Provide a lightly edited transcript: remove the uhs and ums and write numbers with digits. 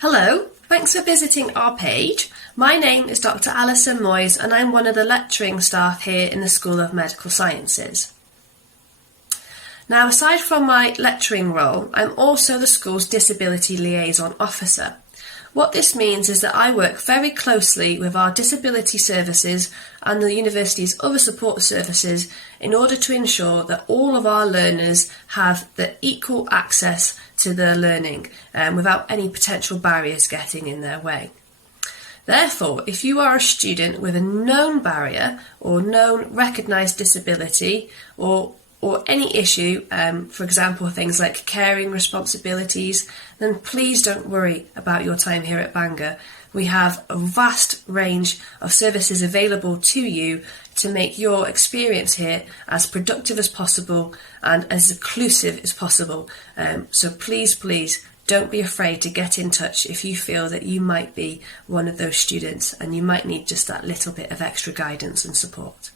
Hello, thanks for visiting our page. My name is Dr. Alyson Moyes and I'm one of the lecturing staff here in the School of Medical Sciences. Now, aside from my lecturing role, I'm also the school's Disability Liaison Officer. What this means is that I work very closely with our disability services and the university's other support services in order to ensure that all of our learners have the equal access to their learning without any potential barriers getting in their way. Therefore, if you are a student with a known barrier or known recognised disability or any issue, for example, things like caring responsibilities, then please don't worry about your time here at Bangor. We have a vast range of services available to you to make your experience here as productive as possible and as inclusive as possible. So please don't be afraid to get in touch if you feel that you might be one of those students and you might need just that little bit of extra guidance and support.